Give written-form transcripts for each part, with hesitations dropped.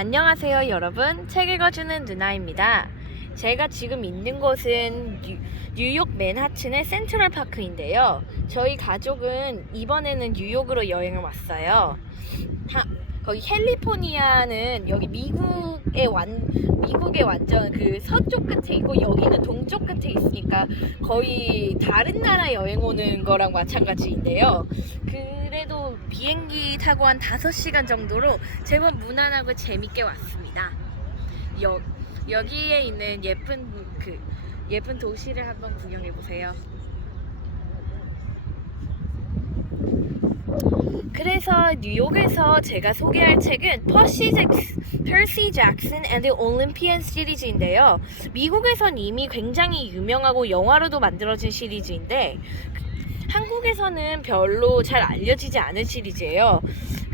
안녕하세요 여러분, 책 읽어주는 누나입니다. 제가 지금 있는 곳은 뉴욕 맨하튼의 센트럴파크인데요. 저희 가족은 이번에는 뉴욕으로 여행을 왔어요. 거기 캘리포니아는 여기 미국의 완전 그 서쪽 끝에 있고 여기는 동쪽 끝에 있으니까 거의 다른 나라 여행 오는 거랑 마찬가지인데요. 그래도 비행기 타고 한 5시간 정도로 제법 무난하고 재밌게 왔습니다. 여기에 있는 예쁜 도시를 한번 구경해 보세요. 그래서 뉴욕에서 제가 소개할 책은 퍼시 잭슨 and the Olympian 시리즈인데요. 미국에선 이미 굉장히 유명하고 영화로도 만들어진 시리즈인데 한국에서는 별로 잘 알려지지 않은 시리즈예요.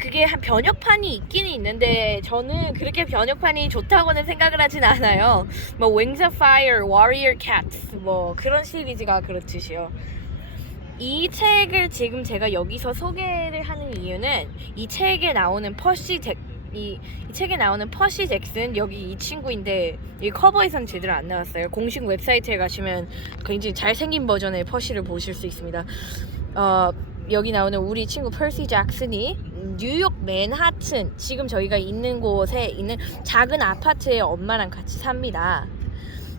그게 한 번역판이 있기는 있는데 저는 그렇게 번역판이 좋다고는 생각을 하진 않아요. 뭐 Wings of Fire, Warrior Cats 뭐 그런 시리즈가 그렇듯이요. 이 책을 지금 제가 여기서 소개를 하는 이유는 이 책에 나오는 퍼시 잭슨 여기 이 친구인데 이 커버에선 제대로 안 나왔어요. 공식 웹사이트에 가시면 굉장히 잘생긴 버전의 퍼시를 보실 수 있습니다. 여기 나오는 우리 친구 퍼시 잭슨이 뉴욕 맨하튼 지금 저희가 있는 곳에 있는 작은 아파트에 엄마랑 같이 삽니다.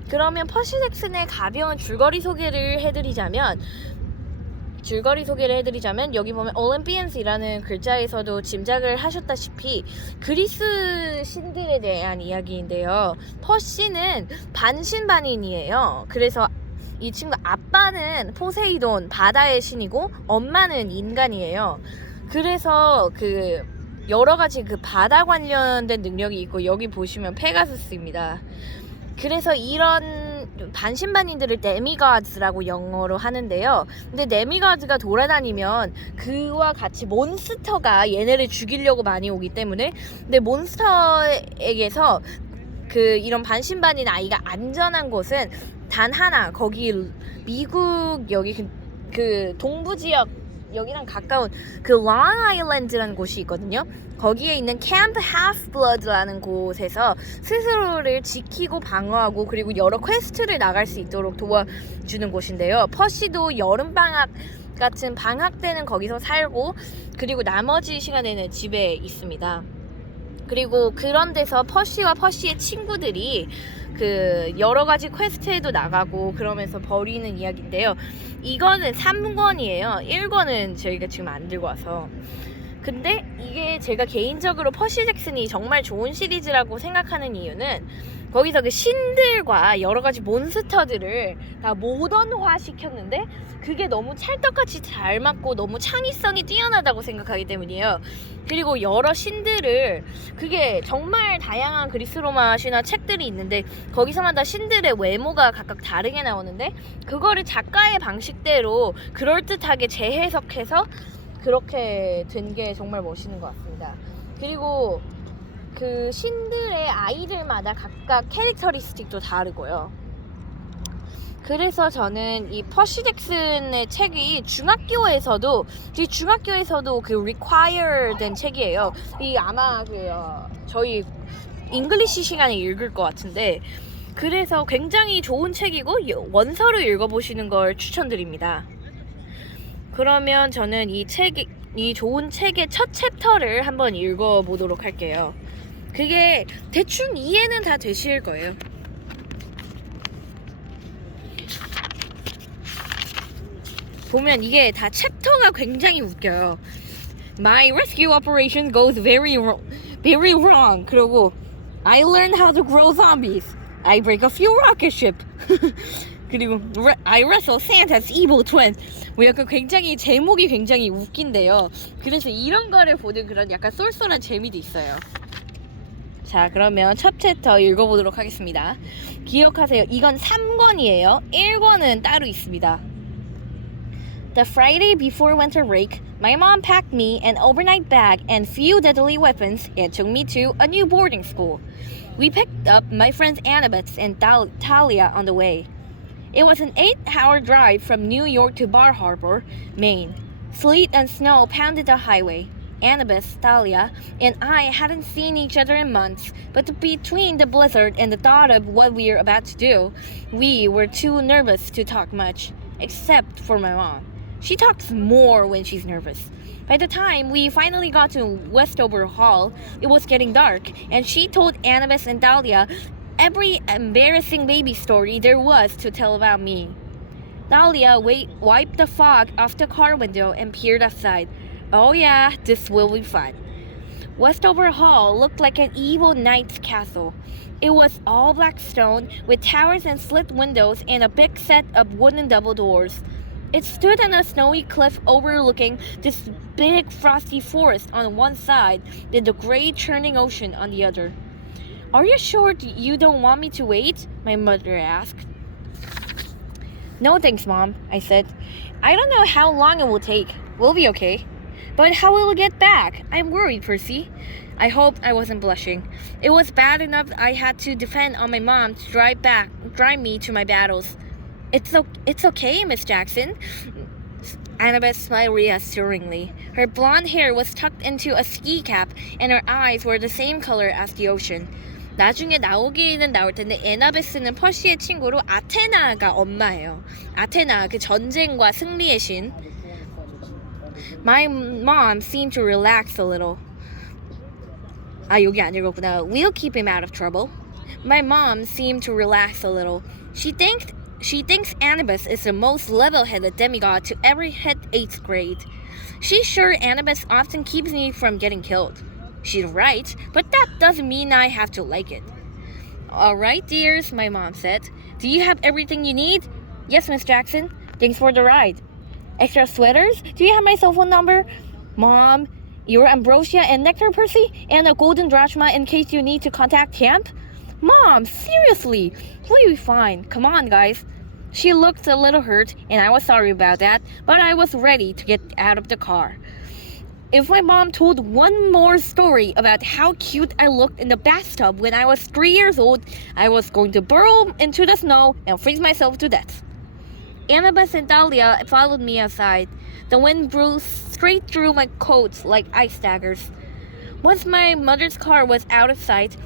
그러면 퍼시 잭슨의 가벼운 줄거리 소개를 해드리자면 여기 보면 Olympians이라는 글자에서도 짐작을 하셨다시피 그리스 신들에 대한 이야기인데요. 퍼시는 반신반인이에요. 그래서 이 친구 아빠는 포세이돈 바다의 신이고 엄마는 인간이에요. 그래서 여러 가지 바다 관련된 능력이 있고 여기 보시면 페가수스입니다. 그래서 이런 반신반인들을 데미가드라고 영어로 하는데요. 근데 데미가드가 돌아다니면 그와 같이 몬스터가 얘네를 죽이려고 많이 오기 때문에 근데 몬스터에게서 이런 반신반인 아이가 안전한 곳은 단 하나 거기 미국 여기 동부 지역 여기랑 가까운 롱 아일랜드라는 곳이 있거든요. 거기에 있는 캠프 하프블러드라는 곳에서 스스로를 지키고 방어하고 그리고 여러 퀘스트를 나갈 수 있도록 도와주는 곳인데요. 퍼시도 여름방학 같은 방학 때는 거기서 살고 그리고 나머지 시간에는 집에 있습니다. 그리고 그런 데서 퍼시와 퍼시의 친구들이 여러 가지 퀘스트에도 나가고 그러면서 벌이는 이야기인데요. 이거는 3권이에요. 1권은 저희가 지금 안 들고 와서. 근데 이게 제가 개인적으로 퍼시 잭슨이 정말 좋은 시리즈라고 생각하는 이유는 거기서 신들과 여러 가지 몬스터들을 다 모던화 시켰는데 그게 너무 찰떡같이 잘 맞고 너무 창의성이 뛰어나다고 생각하기 때문이에요. 그리고 여러 신들을 그게 정말 다양한 그리스 로마 신화 책들이 있는데 거기서마다 신들의 외모가 각각 다르게 나오는데 그거를 작가의 방식대로 그럴듯하게 재해석해서 그렇게 된 게 정말 멋있는 것 같습니다. 그리고 신들의 아이들마다 각각 캐릭터리스틱도 다르고요. 그래서 저는 이 퍼시 잭슨의 책이 중학교에서도 require 된 책이에요. 이 아마 저희 잉글리시 시간에 읽을 것 같은데 그래서 굉장히 좋은 책이고 원서를 읽어보시는 걸 추천드립니다. 그러면 저는 이 좋은 책의 첫 챕터를 한번 읽어보도록 할게요. 그게 대충 이해는 다 되실 거예요. 보면 이게 다 챕터가 굉장히 웃겨요. My rescue operation goes very wrong. 그리고 I learned how to grow zombies. I break a few rocket ship. 그리고 I wrestle Santa's evil twin. 뭐 약간 제목이 굉장히 웃긴데요. 그래서 이런 거를 보는 그런 약간 쏠쏠한 재미도 있어요. 자, 그러면 첫 챕터 읽어보도록 하겠습니다. 기억하세요. 이건 3권이에요. 1권은 따로 있습니다. The Friday before winter break, my mom packed me an overnight bag and few deadly weapons and took me to a new boarding school. We picked up my friends Annabeth and Talia on the way. It was an 8-hour drive from New York to Bar Harbor, Maine. Sleet and snow pounded the highway. Annabeth, Thalia, and I hadn't seen each other in months, but between the blizzard and the thought of what we were about to do, we were too nervous to talk much, except for my mom. She talks more when she's nervous. By the time we finally got to Westover Hall, it was getting dark, and she told Annabeth and Thalia every embarrassing baby story there was to tell about me. Thalia wiped the fog off the car window and peered outside. Oh yeah, this will be fun. Westover Hall looked like an evil knight's castle. It was all black stone with towers and slit windows and a big set of wooden double doors. It stood on a snowy cliff overlooking this big frosty forest on one side and the gray churning ocean on the other. Are you sure you don't want me to wait? My mother asked. No thanks, Mom, I said. I don't know how long it will take. We'll be okay. But how will we get back? I'm worried, Percy. I hoped I wasn't blushing. It was bad enough I had to depend on my mom to drive me to my battles. It's okay, Miss Jackson. Annabeth smiled reassuringly. Her blonde hair was tucked into a ski cap and her eyes were the same color as the ocean. 나중에 나오기는 나올 텐데 애나베스는 퍼시의 친구로 아테나가 엄마예요. 아테나, 그 전쟁과 승리의 신. My mom seemed to relax a little. 여기 안 읽었구나. We'll keep him out of trouble. My mom seemed to relax a little. She thinks Annabeth is the most level-headed demigod to ever hit 8th grade. She's sure Annabeth often keeps me from getting killed. She's right, but that doesn't mean I have to like it. All right, dears, my mom said. Do you have everything you need? Yes, Miss Jackson. Thanks for the ride. Extra sweaters? Do you have my cell phone number? Mom, your ambrosia and nectar, Percy? And a golden drachma in case you need to contact camp? Mom, seriously, we'll be fine. Come on, guys. She looked a little hurt, and I was sorry about that, but I was ready to get out of the car. If my mom told one more story about how cute I looked in the bathtub when I was 3 years old, I was going to burrow into the snow and freeze myself to death. Annabeth and Thalia followed me outside. The wind blew straight through my coat like ice daggers. Once my mother's car was out of sight,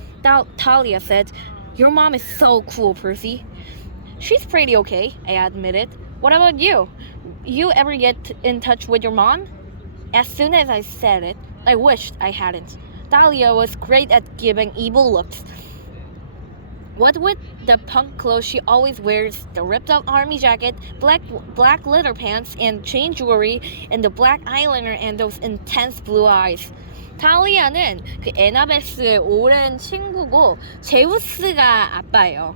Thalia said, Your mom is so cool, Percy. She's pretty okay, I admitted. What about you? You ever get in touch with your mom? As soon as I said it, I wished I hadn't. Thalia was great at giving evil looks. What with the punk clothes she always wears, the ripped-up army jacket, black leather pants, and chain jewelry, and the black eyeliner and those intense blue eyes. 탈리아는 그 애나베스의 오랜 친구고 제우스가 아빠예요.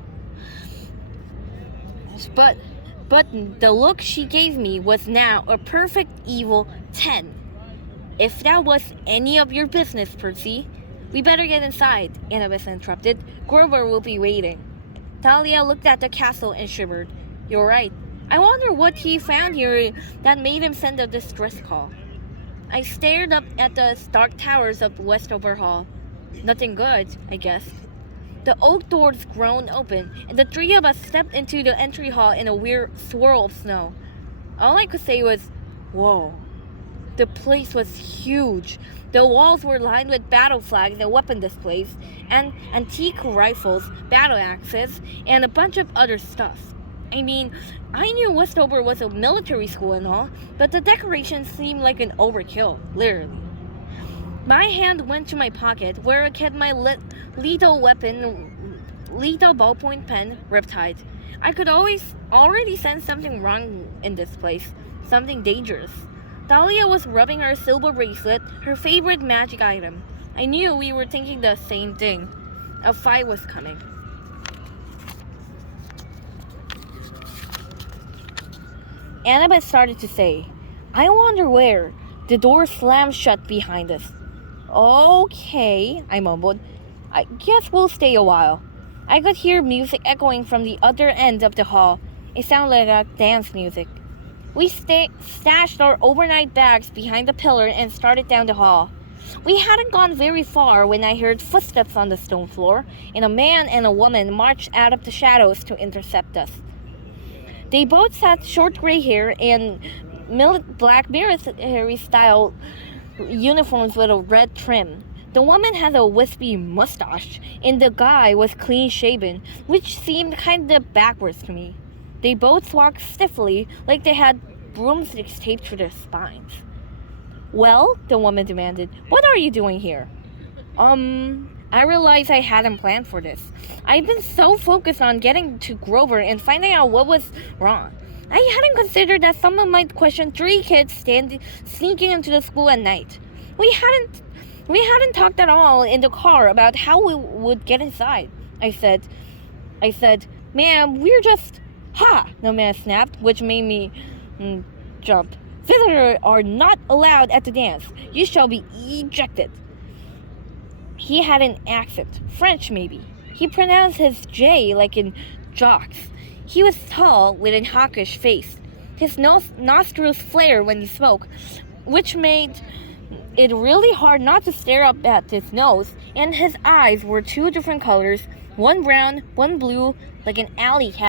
But the look she gave me was now a perfect evil 10. If that was any of your business, Percy. We better get inside, Annabeth interrupted. Grover will be waiting. Thalia looked at the castle and shivered. You're right. I wonder what he found here that made him send a distress call. I stared up at the stark towers of Westover Hall. Nothing good, I guessed. The oak doors groaned open, and the three of us stepped into the entry hall in a weird swirl of snow. All I could say was, whoa. The place was huge. The walls were lined with battle flags and weapon displays, and antique rifles, battle axes, and a bunch of other stuff. I mean, I knew Westover was a military school and all, but the decorations seemed like an overkill, literally. My hand went to my pocket, where I kept my lethal ballpoint pen, Riptide. I could already sense something wrong in this place, something dangerous. Thalia was rubbing her silver bracelet, her favorite magic item. I knew we were thinking the same thing. A fight was coming. Annabeth started to say, I wonder where. The door slammed shut behind us. Okay, I mumbled. I guess we'll stay a while. I could hear music echoing from the other end of the hall. It sounded like dance music. We stashed our overnight bags behind the pillar and started down the hall. We hadn't gone very far when I heard footsteps on the stone floor, and a man and a woman marched out of the shadows to intercept us. They both had short gray hair and black military-style uniforms with a red trim. The woman had a wispy mustache, and the guy was clean-shaven, which seemed kind of backwards to me. They both walked stiffly, like they had broomsticks taped to their spines. Well, the woman demanded, what are you doing here? I realized I hadn't planned for this. I'd been so focused on getting to Grover and finding out what was wrong. I hadn't considered that someone might question 3 kids sneaking into the school at night. We hadn't talked at all in the car about how we would get inside. I said, ma'am, we're just... Ha! The man snapped, which made me jump. Visitors are not allowed at the dance. You shall be ejected. He had an accent, French maybe. He pronounced his J like in jocks. He was tall with a hawkish face. His nostrils flared when he spoke, which made it really hard not to stare up at his nose, and his eyes were 2 different colors, one brown, one blue, like an alley cat.